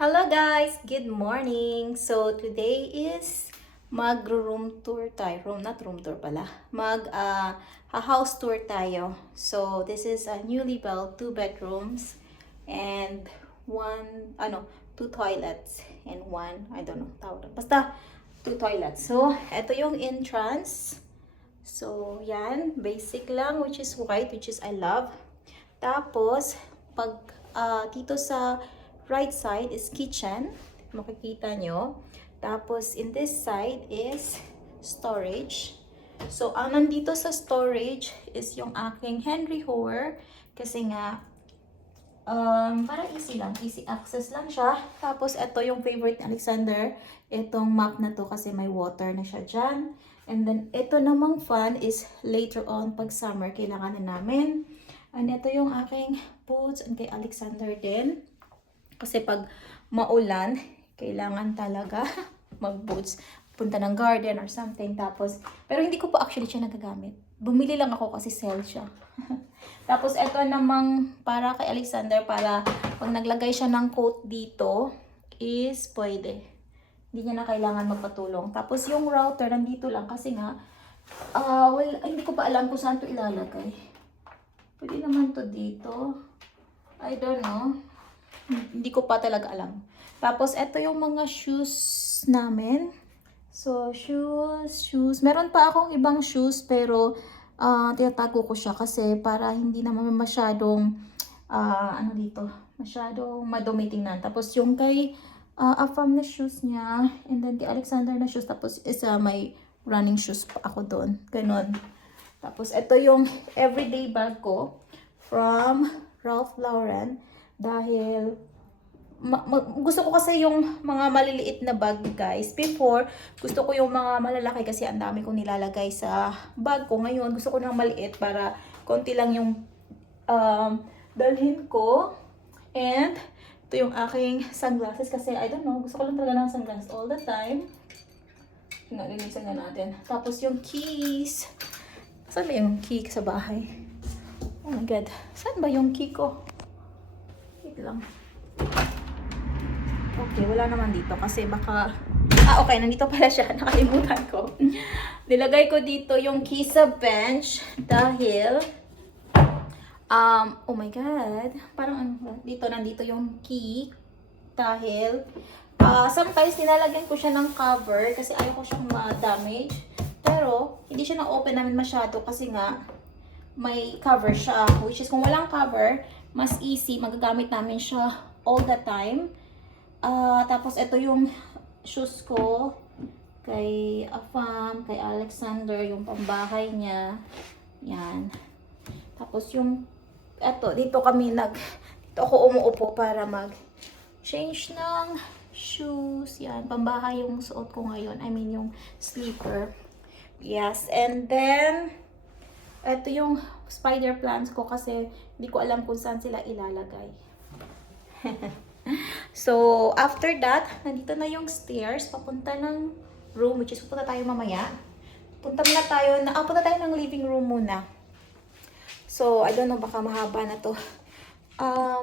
Hello guys! Good morning! So today is mag-room tour tayo. Not room tour pala. House tour tayo. So this is a newly built 2 bedrooms and two toilets and one, I don't know, tawag. Basta 2 toilets. So ito yung entrance. So yan, basic lang, which is white, which is I love. Tapos pag dito sa right side is kitchen, makikita nyo. Tapos in this side is storage. So ang nandito sa storage is yung aking Henry Hoer kasi nga parang easy lang, easy access lang siya. Tapos ito yung favorite ni Alexander, itong map na to kasi may water na siya dyan. And then ito namang fan is later on pag summer kailangan na namin. And ito yung aking boots and kay Alexander din. Kasi pag maulan, kailangan talaga mag-boots. Punta ng garden or something. Tapos, pero hindi ko pa actually siya nagagamit. Bumili lang ako kasi sale siya. Tapos, ito namang para kay Alexander, para pag naglagay siya ng coat dito, is pwede. Hindi niya na kailangan magpatulong. Tapos, yung router, nandito lang kasi nga, hindi ko pa alam kung saan to ilalagay. Pwede naman to dito. I don't know. Hindi ko pa talaga alam. Tapos, ito yung mga shoes namin. So, shoes. Meron pa akong ibang shoes, pero tinatago ko siya kasi para hindi naman masyadong, masyadong madumi tingnan. Tapos, yung kay Afam na shoes niya, and then kay Alexander na shoes, tapos isa may running shoes pa ako doon. Ganon. Tapos, ito yung everyday bag ko from Ralph Lauren. Dahil gusto ko kasi yung mga maliliit na bag, guys. Before, gusto ko yung mga malalaki kasi ang dami kong nilalagay sa bag ko. Ngayon, gusto ko ng maliit para konti lang yung dalhin ko. And ito yung aking sunglasses kasi I don't know, gusto ko lang talaga ng sunglasses all the time. Linisan na natin. Tapos yung keys. Saan ba yung key sa bahay? Oh my God. Saan ba yung key ko? Wait lang. Okay, wala naman dito kasi baka... okay, nandito pala siya. Nakalimutan ko. Nilagay ko dito yung key sa bench dahil... oh my God. Parang dito, nandito yung key dahil... sometimes nilalagyan ko siya ng cover kasi ayaw ko siyang ma-damage. Pero, hindi siya na-open namin masyado kasi nga may cover siya. Which is, kung walang cover, mas easy. Magagamit namin siya all the time. Tapos, ito yung shoes ko. Kay Afam, kay Alexander, yung pambahay niya. Yan. Tapos, dito ako umuupo para mag-change ng shoes. Yan. Pambahay yung suot ko ngayon. I mean, yung sleeper. Yes. And then, ito yung spider plants ko kasi hindi ko alam kung saan sila ilalagay. So, after that, nandito na yung stairs papunta ng room, which is pupunta tayo mamaya. Punta tayo ng living room muna. So, I don't know, baka mahaba na to.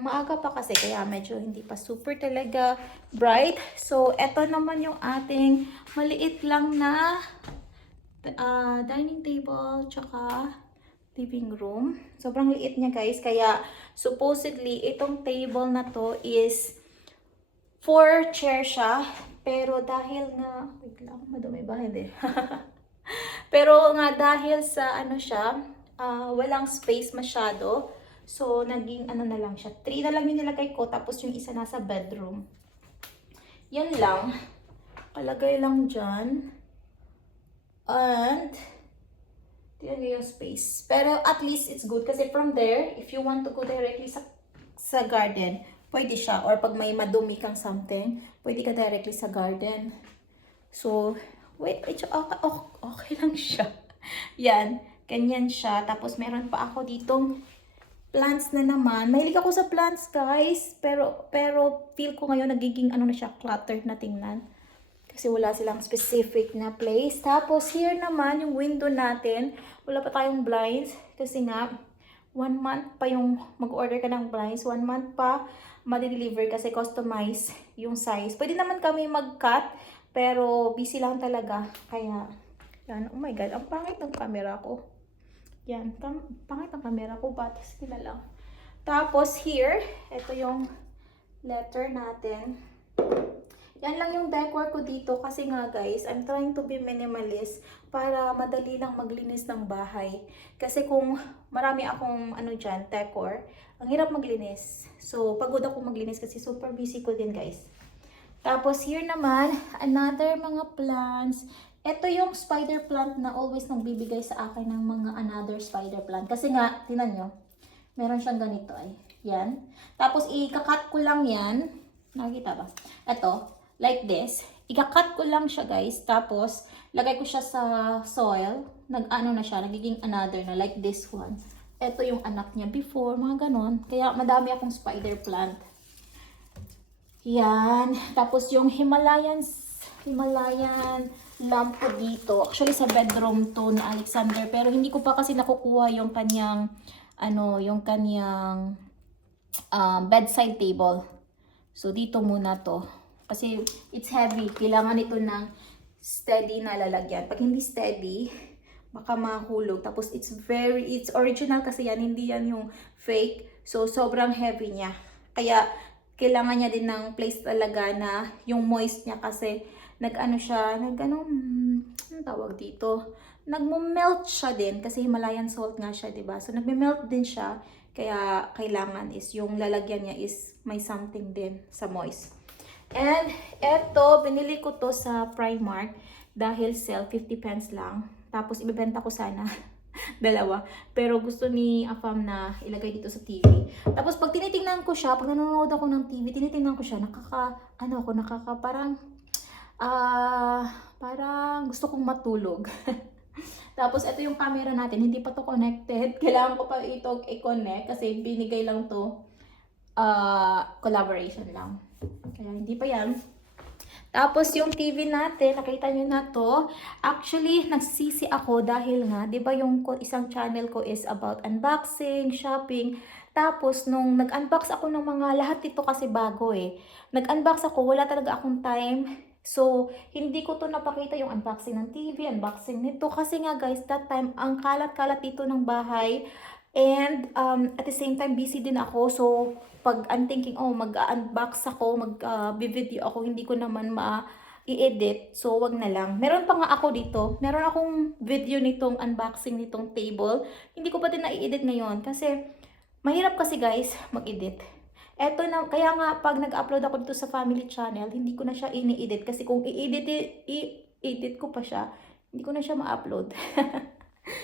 Maaga pa kasi, kaya medyo hindi pa super talaga bright. So, eto naman yung ating maliit lang na dining table, tsaka living room. Sobrang liit niya, guys. Kaya, supposedly, itong table na to is 4 chair siya. Pero dahil nga, wait lang, madumi ba? Hindi. Pero nga dahil sa walang space masyado. So, naging na lang siya. 3 na lang yung nilagay ko. Tapos yung isa nasa bedroom. Yan lang. Kalagay lang dyan. And, yan yung space. Pero at least it's good. Kasi from there, if you want to go directly sa garden, pwede siya. Or pag may madumi kang something, pwede ka directly sa garden. So, okay lang siya. Yan. Ganyan siya. Tapos meron pa ako ditong plants na naman. Mahilig ako sa plants, guys. Pero feel ko ngayon nagiging na siya, cluttered na tingnan. Kasi wala silang specific na place. Tapos here naman, yung window natin, wala pa tayong blinds. Kasi nga, 1 month pa yung mag-order ka ng blinds, 1 month pa ma-deliver kasi customize yung size. Pwede naman kami mag-cut, pero busy lang talaga. Kaya, yan. Oh my God, ang pangit ng camera ko. Yan, pangit ng camera ko, but sige na lang. Tapos here, ito yung letter natin. Yan lang yung decor ko dito kasi nga guys, I'm trying to be minimalist para madali lang maglinis ng bahay. Kasi kung marami akong ano dyan, decor, ang hirap maglinis. So, pagod ako maglinis kasi super busy ko din guys. Tapos here naman, another mga plants. Ito yung spider plant na always nagbibigay sa akin ng mga another spider plant. Kasi nga, tinan nyo, meron siyang ganito ay. Yan. Tapos ikakat ko lang yan. Nakikita ba? Ito. Like this. Ika-cut ko lang siya guys. Tapos, lagay ko siya sa soil. Nag-ano na siya. Nagiging another na. Like this one. Ito yung anak niya before. Mga ganon. Kaya madami akong spider plant. Yan. Tapos yung Himalayan lamp ko dito. Actually sa bedroom to ni Alexander. Pero hindi ko pa kasi nakukuha yung kanyang bedside table. So dito muna to. Kasi it's heavy. Kailangan ito ng steady na lalagyan. Pag hindi steady, baka mahulog. Tapos it's original kasi yan. Hindi yan yung fake. So sobrang heavy niya. Kaya kailangan niya din ng place talaga na yung moist niya kasi anong tawag dito? Nagmo-melt siya din kasi Himalayan salt nga siya, 'di ba? So nagme-melt din siya. Kaya kailangan is yung lalagyan niya is may something din sa moist. And eto, binili ko to sa Primark dahil sale 50 pence lang. Tapos ibebenta ko sana dalawa. Pero gusto ni Afam na ilagay dito sa TV. Tapos pag tinitingnan ko siya, pag nanonood ako ng TV, tinitingnan ko siya, parang gusto kong matulog. Tapos ito yung camera natin, hindi pa to connected. Kailangan ko pa ito i-connect kasi binigay lang to collaboration lang. Kaya hindi pa yan. Tapos yung TV natin, nakita nyo na to. Actually, nagsisi ako dahil nga, di ba yung isang channel ko is about unboxing, shopping. Tapos nung nag-unbox ako ng mga, lahat dito kasi bago eh. Nag-unbox ako, wala talaga akong time. So, hindi ko to napakita yung unboxing ng TV, unboxing nito. Kasi nga guys, that time, ang kalat-kalat dito ng bahay. And at the same time, busy din ako. So, pag I'm thinking, mag-unbox ako, mag-video ako, hindi ko naman i-edit. So, wag na lang. Meron pa nga ako dito. Meron akong video nitong unboxing nitong table. Hindi ko pa din na-i-edit ngayon. Kasi, mahirap kasi guys, mag-edit. Eto na, kaya nga, pag nag-upload ako dito sa family channel, hindi ko na siya ini-edit. Kasi kung i-edit ko pa siya, hindi ko na siya ma-upload.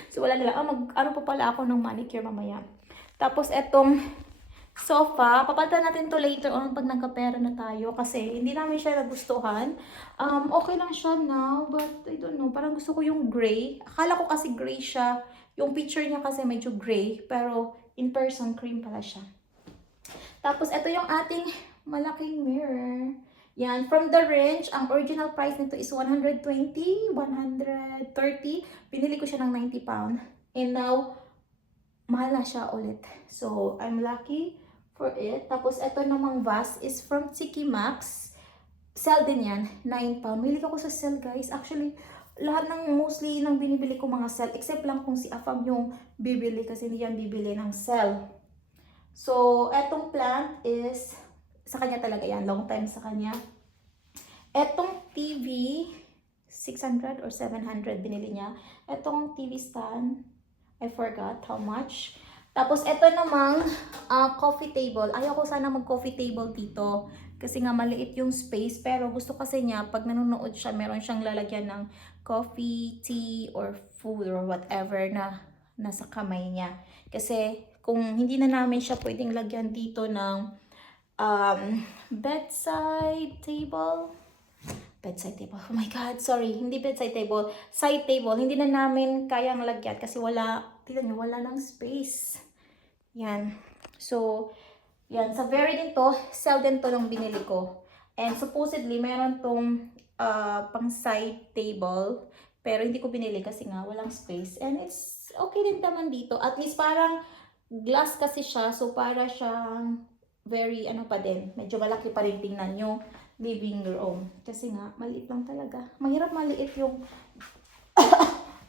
So, wala na lang. Ano pa pala ako ng manicure mamaya. Tapos, etong sofa, papalitan natin to later on pag nagkapera na tayo kasi hindi namin siya nagustuhan. Okay lang siya now, but I don't know, parang gusto ko yung gray. Akala ko kasi gray siya. Yung picture niya kasi medyo gray, pero in person, cream pala siya. Tapos, ito yung ating malaking mirror. Yan, from the range, ang original price nito is 120, 130. Pinili ko siya ng 90 pound. And now, mahal na siya ulit. So, I'm lucky for it. Tapos, ito namang vase is from Tiki Max. Sale din yan, 9 pound. Bili ko sa sale, guys. Actually, lahat mostly ng binibili ko mga sale. Except lang kung si Afam yung bibili kasi hindi yan bibili ng sale. So, etong plant is, sa kanya talaga yan. Long time sa kanya. Etong TV, 600 or 700 binili niya. Etong TV stand, I forgot how much. Tapos, eto namang coffee table. Ayaw ko sana mag-coffee table dito. Kasi nga maliit yung space. Pero gusto kasi niya, pag nanonood siya, meron siyang lalagyan ng coffee, tea, or food, or whatever na nasa kamay niya. Kasi, kung hindi na namin siya pwedeng lagyan dito ng bedside table. Bedside table. Oh my God, sorry. Hindi bedside table. Side table. Hindi na namin kayang lagyan kasi tignan nyo, wala ng space. Yan. So, yan. Sa very din to, sell din to nung binili ko. And supposedly, meron tong pang side table. Pero hindi ko binili kasi nga walang space. And it's okay din naman dito. At least parang glass kasi siya, so para siyang very ano pa din, medyo malaki pa rin tingnan yung living room. Kasi nga, maliit lang talaga. Mahirap maliit yung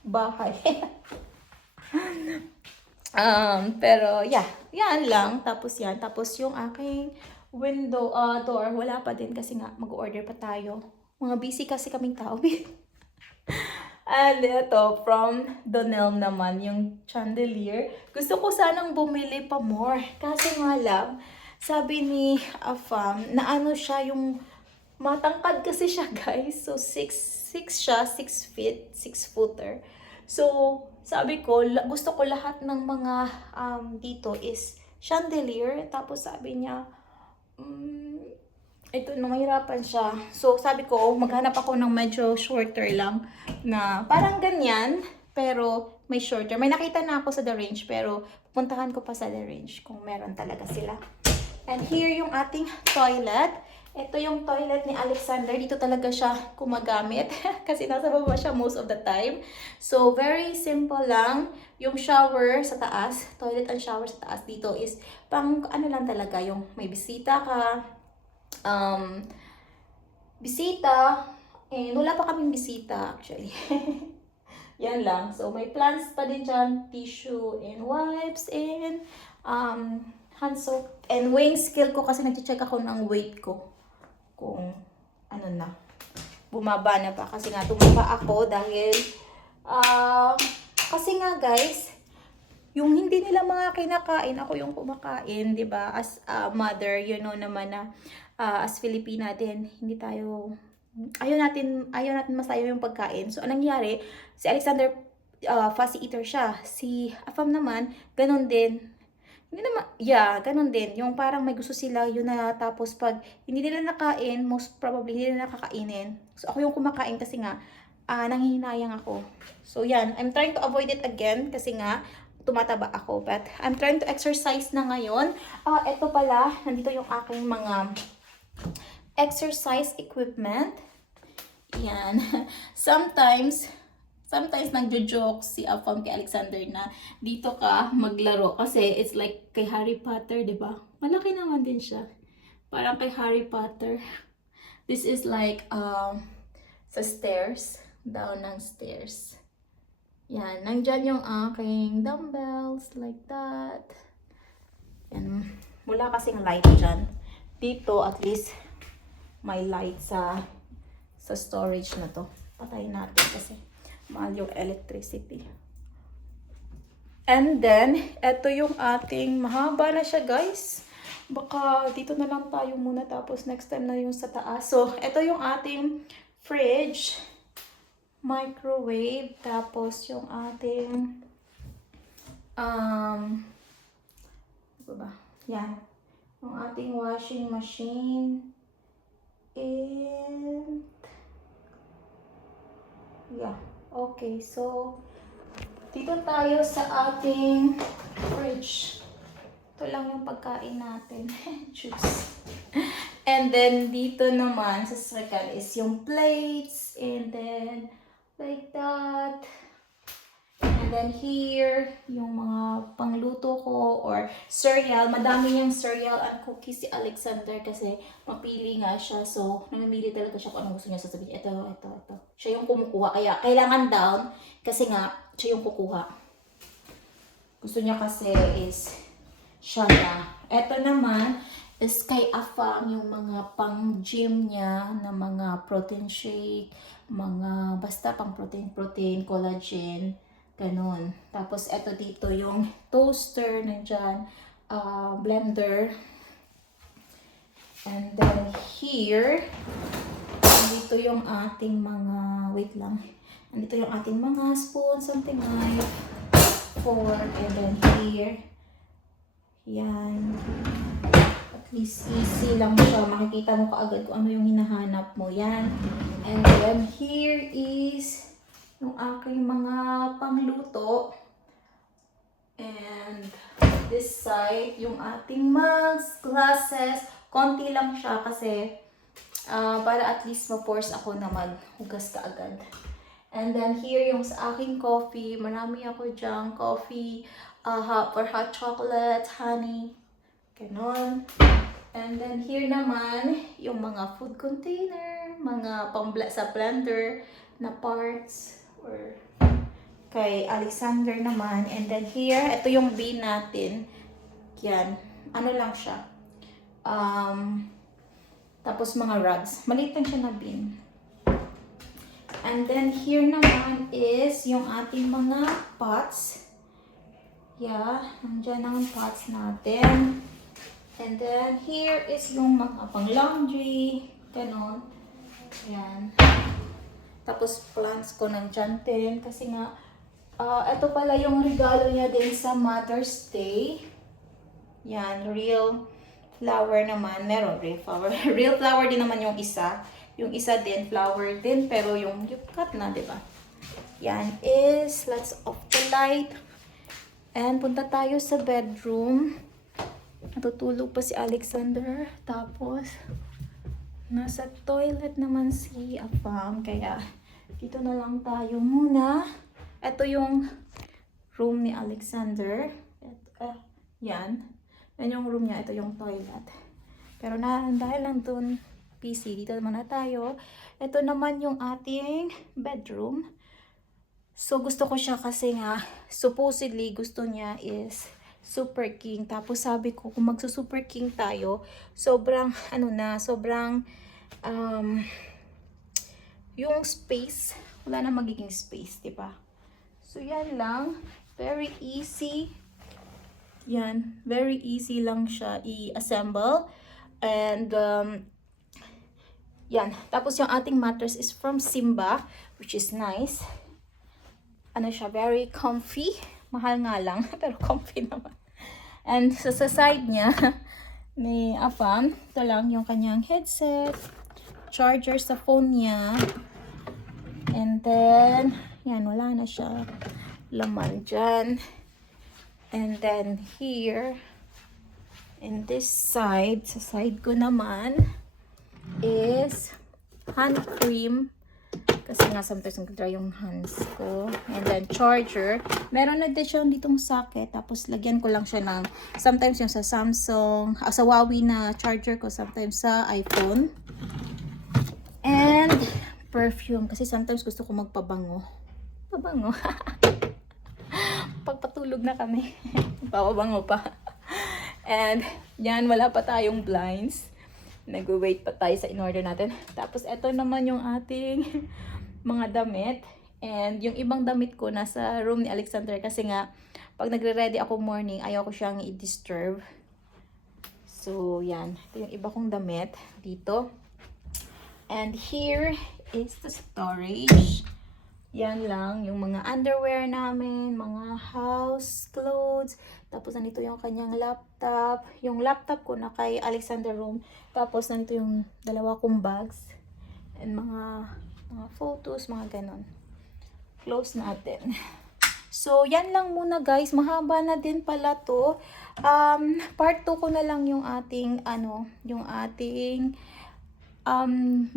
bahay. Pero yeah, yan lang. Tapos yan. Tapos yung aking window, door, wala pa din kasi nga mag-order pa tayo. Mga busy kasi kaming tao. And ito, from Donel naman, yung chandelier. Gusto ko sanang bumili pa more. Kasi nga lang, sabi ni Afam, na ano siya, yung matangkad kasi siya, guys. So, 6 siya, 6 feet, 6 footer. So, sabi ko, gusto ko lahat ng mga dito is chandelier. Tapos sabi niya, ito, nahirapan siya. So, sabi ko, maghanap ako ng medyo shorter lang na parang ganyan, pero may shorter. May nakita na ako sa The Range, pero pupuntahan ko pa sa The Range kung meron talaga sila. And here yung ating toilet. Ito yung toilet ni Alexander. Dito talaga siya gumagamit kasi nasa baba siya most of the time. So, very simple lang. Yung shower sa taas, toilet and shower sa taas dito is pang ano lang talaga, yung may bisita ka, bisita, and wala pa kaming bisita actually. Yan lang. So, may plants pa din dyan, tissue and wipes and hand soap. And weighing scale ko kasi nag-check ako ng weight ko. Kung ano na, bumaba na pa. Kasi nga tumaba ako dahil, kasi nga guys, yung hindi nila mga kinakain, ako yung kumakain, 'di ba? As a mother, you know naman na as Filipina din, hindi tayo ayaw natin masayo yung pagkain. So anong nangyari? Si Alexander fussy eater siya. Si Afam naman, ganun din. Hindi naman, yeah, ganun din. Yung parang may gusto sila, yun na tapos pag hindi nila nakain, most probably hindi nila nakakainin. So ako yung kumakain kasi nga nanghihinayang ako. So yan, I'm trying to avoid it again kasi nga tumataba ako. But I'm trying to exercise na ngayon. Ito pala, nandito yung aking mga exercise equipment. Yan. Sometimes nagjo-joke si Afam kay Alexander na dito ka maglaro kasi it's like kay Harry Potter, 'di ba? Malaki naman din siya. Parang kay Harry Potter. This is like sa stairs, down ng stairs. Yan, nandyan yung aking dumbbells, like that. Yan, wala kasing light dyan. Dito, at least, may light sa storage na to. Patayin natin kasi mahal yung electricity. And then, eto yung ating, mahaba na siya guys. Baka dito na lang tayo muna tapos next time na yung sa taas. So, eto yung ating fridge. Microwave, tapos yung ating ano ba? Yan. Yung ating washing machine. And yeah. Okay, so dito tayo sa ating fridge. Ito lang yung pagkain natin. Juice. And then dito naman sa second is yung plates, and then like that. And then here, yung mga pangluto ko or cereal. Madami yung cereal and cookies si Alexander kasi mapili nga siya. So, namimili talaga siya kung anong gusto niya sasabihin. Ito. Siya yung kumukuha. Kaya, kailangan down kasi nga, siya yung kukuha. Gusto niya kasi is siya na. Ito naman is kay Afam yung mga pang gym niya na mga protein shake, mga basta pang protein, collagen, ganun. Tapos eto dito yung toaster nandyan, blender. And then here, dito yung ating mga, wait lang, andito yung ating mga spoon, something knife, fork, and then here, yan. At least easy lang siya. Makikita mo kaagad kung ano yung hinahanap mo. Yan. And then here is yung aking mga pangluto. And this side, yung ating mugs, glasses. Konti lang siya kasi para at least ma-force ako na maghugas kaagad. And then here yung sa aking coffee. Marami ako dyang coffee for hot chocolate, honey, ganon. And then here naman, yung mga food container, mga sa blender na parts, or kay Alexander naman. And then here, ito yung bin natin. Yan, ano lang siya. Tapos mga rugs. Maliit lang siya na bin. And then here naman is yung ating mga pots. Yeah, nandiyan ang pots natin. And then here is yung mga pang laundry. Ganon. Yan. Tapos plants ko nandiyan din. Kasi nga, ito pala yung regalo niya din sa Mother's Day. Yan, real flower naman. Meron real flower. Real flower din naman yung isa. Yung isa din, flower din. Pero yung cut na, di ba? Yan is, let's off the light. And punta tayo sa bedroom. Natutulog pa si Alexander. Tapos, nasa toilet naman si Afam. Kaya, dito na lang tayo muna. Ito yung room ni Alexander. Yan. Yan yung room niya. Ito yung toilet. Pero dahil lang dun PC, dito naman na tayo. Ito naman yung ating bedroom. So, gusto ko siya kasi nga, supposedly, gusto niya is super king. Tapos sabi ko, kung magsu-super king tayo, sobrang, yung space, wala na magiging space, diba? So, yan lang. Very easy. Yan. Very easy lang siya i-assemble. And, yan. Tapos yung ating mattress is from Simba, which is nice. Ano siya, very comfy. Mahal nga lang, pero comfy naman. And sa side niya, ni Afam, ito lang yung kanyang headset, charger sa phone niya. And then, yan, wala na siya laman dyan. And then here, in this side, sa side ko naman, is hand cream. Kasi nga sometimes nag-dry yung hands ko. And then charger. Meron na din siya ditong socket. Tapos lagyan ko lang siya ng sometimes yung sa Samsung, sa Huawei na charger ko. Sometimes sa iPhone. And perfume. Kasi sometimes gusto ko magpabango. Pabango. Pagpatulog na kami. Papabango pa. And yan, wala pa tayong blinds. Nag-wait pa tayo sa in-order natin. Tapos ito naman yung ating mga damit. And yung ibang damit ko nasa room ni Alexander kasi nga pag nagre-ready ako morning, ayaw ko siyang i-disturb. So yan, ito yung iba kong damit dito. And here is the storage. Yan lang, yung mga underwear namin, mga house clothes. Tapos nandito yung kanyang laptop. Yung laptop ko na kay Alexander room. Tapos nandito yung dalawa kong bags. And mga photos, mga ganon. Close natin. So, yan lang muna guys. Mahaba na din pala to. Part 2 ko na lang yung ating,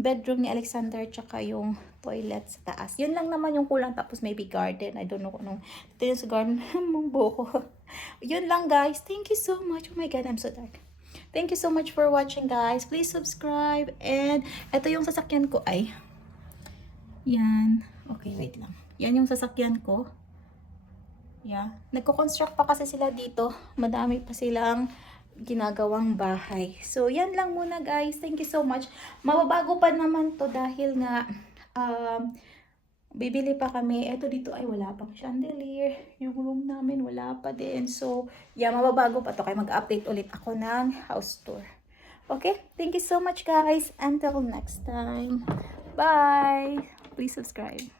bedroom ni Alexander tsaka yung toilet sa taas. Yun lang naman yung kulang. Tapos maybe garden. I don't know kung anong ito yung sa garden. Mong buko. Yun lang guys. Thank you so much. Oh my God, I'm so dark. Thank you so much for watching guys. Please subscribe. And ito yung sasakyan ko ay. Yan. Okay, wait lang. Yan yung sasakyan ko. Yeah. Nagko-construct pa kasi sila dito. Madami pa silang ginagawang bahay. So, yan lang muna guys. Thank you so much. Mababago pa naman to dahil nga bibili pa kami. Eto dito ay wala pang chandelier. Yung room namin wala pa din. So, yeah, mababago pa to. Kaya mag-update ulit ako ng house tour. Okay? Thank you so much guys. Until next time. Bye! Please subscribe.